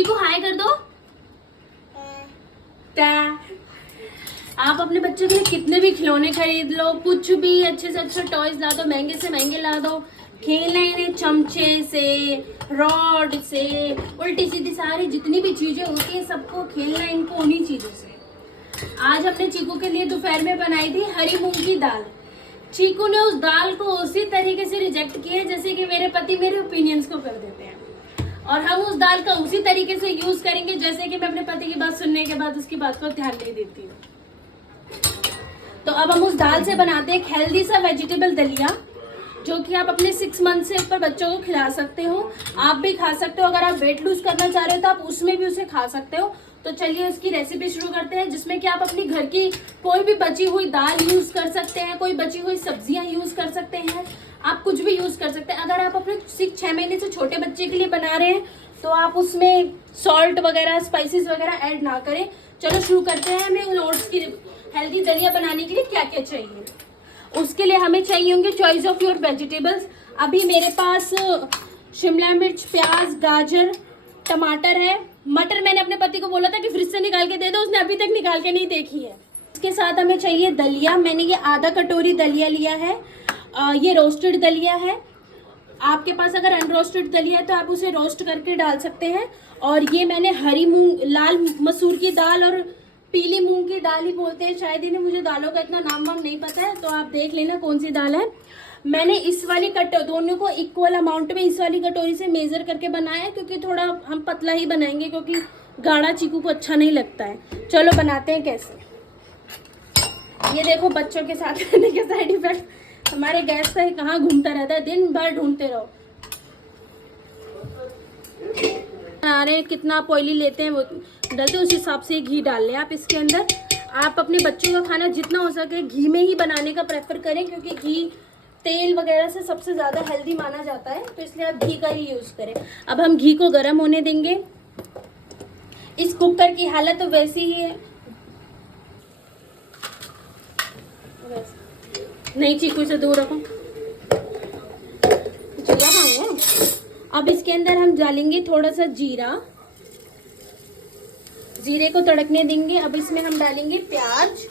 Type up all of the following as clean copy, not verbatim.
चीकू हाय कर दो। आप अपने बच्चों के लिए कितने भी खिलौने खरीद लो, कुछ भी अच्छे से अच्छे टॉयज ला दो, महंगे से महंगे ला दो, खेलना इन्हें चमचे से, रॉड से, उल्टी सीधी सारी जितनी भी चीजें होती है सबको खेलना इनको उन्हीं चीजों से। आज हमने चीकू के लिए दोपहर में बनाई थी हरी मूंग की दाल। चीकू ने उस दाल को उसी तरीके से रिजेक्ट किया जैसे कि मेरे पति मेरे ओपिनियंस को कर देते हैं, और हम उस दाल का उसी तरीके से यूज करेंगे जैसे कि मैं अपने पति की बात सुनने के बाद उसकी बात को ध्यान नहीं देती हूँ। तो अब हम उस दाल से बनाते हैं एक हेल्दी सा वेजिटेबल दलिया, जो कि आप अपने 6 मंथ से ऊपर बच्चों को खिला सकते हो। आप भी खा सकते हो, अगर आप वेट लूज करना चाह रहे हो तो आप उसमें भी उसे खा सकते हो। तो चलिए उसकी रेसिपी शुरू करते हैं, जिसमें कि आप अपनी घर की कोई भी बची हुई दाल यूज कर सकते हैं, कोई बची हुई सब्जियां यूज कर सकते हैं, आप कुछ भी यूज कर सकते हैं। अगर आप अपने 6 महीने से छोटे बच्चे के लिए बना रहे हैं तो आप उसमें सॉल्ट वगैरह स्पाइसेस वगैरह ऐड ना करें। चलो शुरू करते हैं। हमें ओट्स की हेल्दी दलिया बनाने के लिए क्या क्या चाहिए। उसके लिए हमें चाहिए होंगे चॉइस ऑफ योर वेजिटेबल्स। अभी मेरे पास शिमला मिर्च, प्याज, गाजर, टमाटर है। मटर मैंने अपने पति को बोला था कि फ्रिज से निकाल के दे दो, उसने अभी तक निकाल के नहीं देखी है। इसके साथ हमें चाहिए दलिया। मैंने ये आधा कटोरी दलिया लिया है। ये रोस्टेड दलिया है। आपके पास अगर अनरोस्टेड दलिया है तो आप उसे रोस्ट करके डाल सकते हैं। और ये मैंने हरी मूंग, लाल मसूर की दाल और पीली मूंग की दाल ही बोलते हैं शायद इन्हें, मुझे दालों का इतना नाम वाम नहीं पता है, तो आप देख लेना कौन सी दाल है। मैंने इस वाली दोनों को इक्वल अमाउंट में इस वाली कटोरी से मेजर करके बनाया है, क्योंकि थोड़ा हम पतला ही बनाएंगे क्योंकि गाढ़ा चीकू को अच्छा नहीं लगता है। चलो बनाते हैं कैसे। ये देखो बच्चों के साथ रहने के साइड इफेक्ट। हमारे गैस का कहाँ घूमता रहता है, दिन भर ढूंढते रहो। बना रहे हैं, कितना ऑयली लेते हैं वो डालते हैं, उस हिसाब से घी डाल लें आप इसके अंदर। आप अपने बच्चों का खाना जितना हो सके घी में ही बनाने का प्रेफर करें, क्योंकि घी तेल वगैरह से सबसे ज़्यादा हेल्दी माना जाता है, तो इसलिए आप घी का ही यूज़ करें। अब हम घी को गर्म होने देंगे। इस कुकर की हालत तो वैसी ही है, नहीं चीकू से दूर रखो, जीरा खाऊंगा। अब इसके अंदर हम डालेंगे थोड़ा सा जीरा, जीरे को तड़कने देंगे। अब इसमें हम डालेंगे प्याज,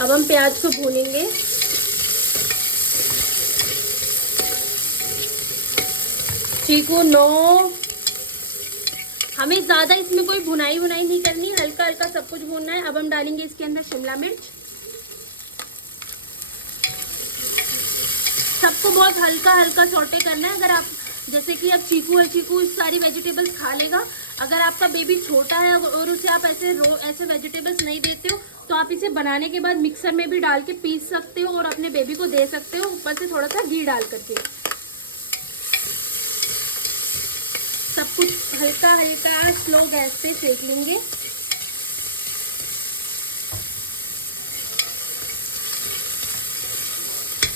अब हम प्याज को भूनेंगे। चीकू नो, हमें ज्यादा इसमें कोई भुनाई नहीं करनी, हल्का हल्का सब कुछ भूनना है। अब हम डालेंगे इसके अंदर शिमला मिर्च, सबको बहुत हल्का हल्का सौटे करना है। अगर आप जैसे कि अब चीकू है, चीकू सारी वेजिटेबल्स खा लेगा। अगर आपका बेबी छोटा है और उसे आप ऐसे वेजिटेबल्स नहीं देते हो तो आप इसे बनाने के बाद मिक्सर में भी डाल के पीस सकते हो और अपने बेबी को दे सकते हो, ऊपर से थोड़ा सा घी डाल करके। सब कुछ हल्का हल्का स्लो गैस पे सेक लेंगे।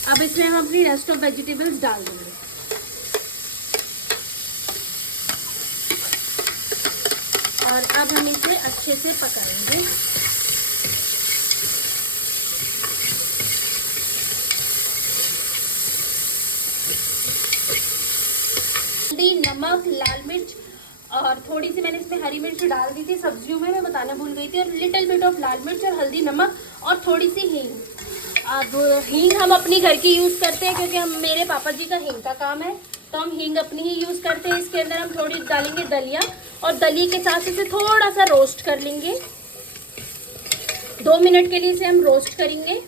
अब इसमें हम अपनी रेस्ट ऑफ वेजिटेबल्स डाल देंगे। और अब हम इसे अच्छे से पकाएंगे। हल्दी, नमक, लाल मिर्च और थोड़ी सी मैंने इसमें हरी मिर्च डाल दी थी सब्जियों में, मैं बताना भूल गई थी। और लिटिल बिट ऑफ लाल मिर्च और हल्दी, नमक और थोड़ी सी हींग। अब हींग हम अपनी घर की यूज़ करते हैं, क्योंकि हम मेरे पापा जी का हींग का काम है, तो हम हींग अपनी ही यूज़ करते हैं। इसके अंदर हम थोड़ी डालेंगे दलिया, और दलिया के साथ इसे थोड़ा सा रोस्ट कर लेंगे। 2 मिनट के लिए इसे हम रोस्ट करेंगे।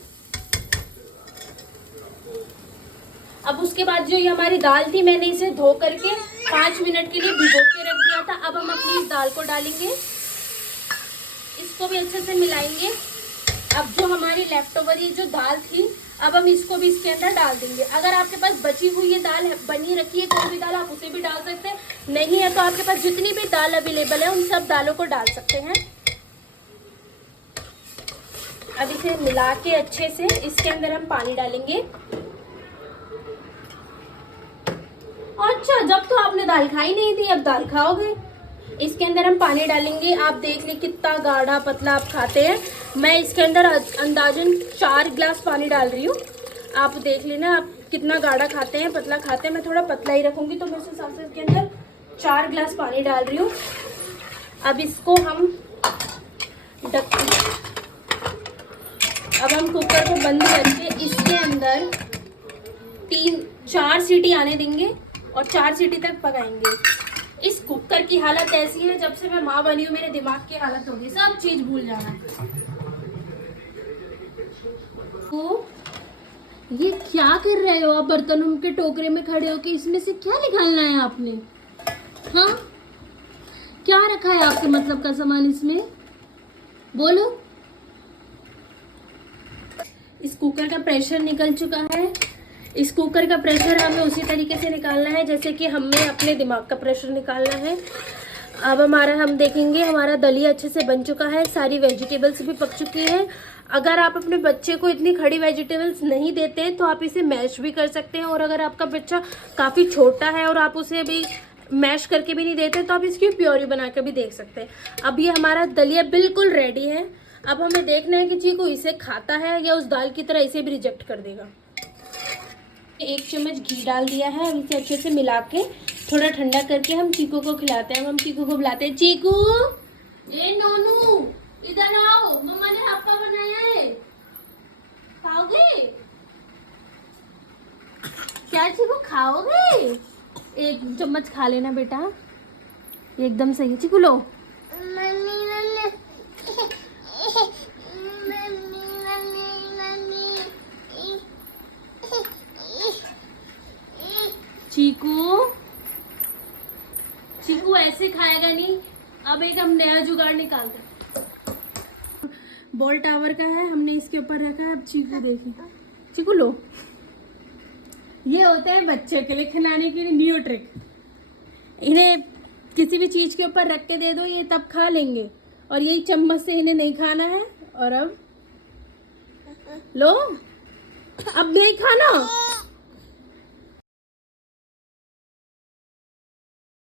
अब उसके बाद जो ये हमारी दाल थी, मैंने इसे धो करके 5 मिनट के लिए भिगो के रख दिया था। अब हम अपनी इस दाल को डालेंगे, इसको भी अच्छे से मिलाएंगे। अब जो हमारी लेफ्ट ओवर ये जो दाल थी, अब हम इसको भी इसके अंदर डाल देंगे। अगर आपके पास बची हुई ये दाल बनी रखी है, कोई भी दाल, आप उसे भी डाल सकते हैं। नहीं है तो आपके पास जितनी भी दाल अवेलेबल है उन सब दालों को डाल सकते हैं। अब इसे मिला के अच्छे से इसके अंदर हम पानी डालेंगे। अच्छा, जब तो आपने दाल खाई नहीं थी, अब दाल खाओगे। इसके अंदर हम पानी डालेंगे। आप देख ले कितना गाढ़ा पतला आप खाते हैं। मैं इसके अंदर अंदाजन 4 गिलास पानी डाल रही हूँ। आप देख लेना आप कितना गाढ़ा खाते हैं, पतला खाते हैं। मैं थोड़ा पतला ही रखूँगी, तो मैं उस हिसाब से इसके अंदर 4 गिलास पानी डाल रही हूँ। अब इसको हम अब हम कुकर को बंद करके इसके अंदर 3-4 सीटी आने देंगे और 4 सीटी तक पकाएंगे। इस कुकर की हालत ऐसी है, जब से मैं माँ बनी हूँ मेरे दिमाग की हालत होगी, सब चीज भूल जाना। तो ये क्या कर रहे हो आप बर्तनों के टोकरे में खड़े हो कि इसमें से क्या निकालना है आपने? हाँ, क्या रखा है आपके मतलब का सामान इसमें, बोलो। इस कुकर का प्रेशर निकल चुका है। इस कुकर का प्रेशर हमें उसी तरीके से निकालना है जैसे कि हमें अपने दिमाग का प्रेशर निकालना है। अब हम देखेंगे हमारा दलिया अच्छे से बन चुका है, सारी वेजिटेबल्स भी पक चुकी है। अगर आप अपने बच्चे को इतनी खड़ी वेजिटेबल्स नहीं देते तो आप इसे मैश भी कर सकते हैं, और अगर आपका बच्चा काफ़ी छोटा है और आप उसे अभी मैश करके भी नहीं देते तो आप इसकी प्योरी बना के भी देख सकते हैं। अब ये हमारा दलिया बिल्कुल रेडी है। अब हमें देखना है कि चीकू इसे खाता है या उस दाल की तरह इसे भी रिजेक्ट कर देगा। 1 चम्मच घी डाल दिया है। अब इसे अच्छे से मिला के थोड़ा ठंडा करके हम चीकू को खिलाते हैं। हम चीकू को बुलाते हैं, चीकू ए नोनू इधर आओ, मम्मा ने हप्पा बनाया है, खाओगे क्या? चीकू खाओगे? 1 चम्मच खा लेना बेटा, एकदम सही है। चीकू लो। चीकू चीकू ऐसे खाएगा नहीं। अब एक हम नया जुगाड़ निकालते हैं। बॉल टावर का है, हमने इसके ऊपर रखा है। अब चीकू देखिए, चीकू लो। ये होता है बच्चे के लिए खिलाने के लिए न्यू ट्रिक। इन्हें किसी भी चीज के ऊपर रख के दे दो, ये तब खा लेंगे, और यही चम्मच से इन्हें नहीं खाना है। और अब लो, अब नहीं खाना।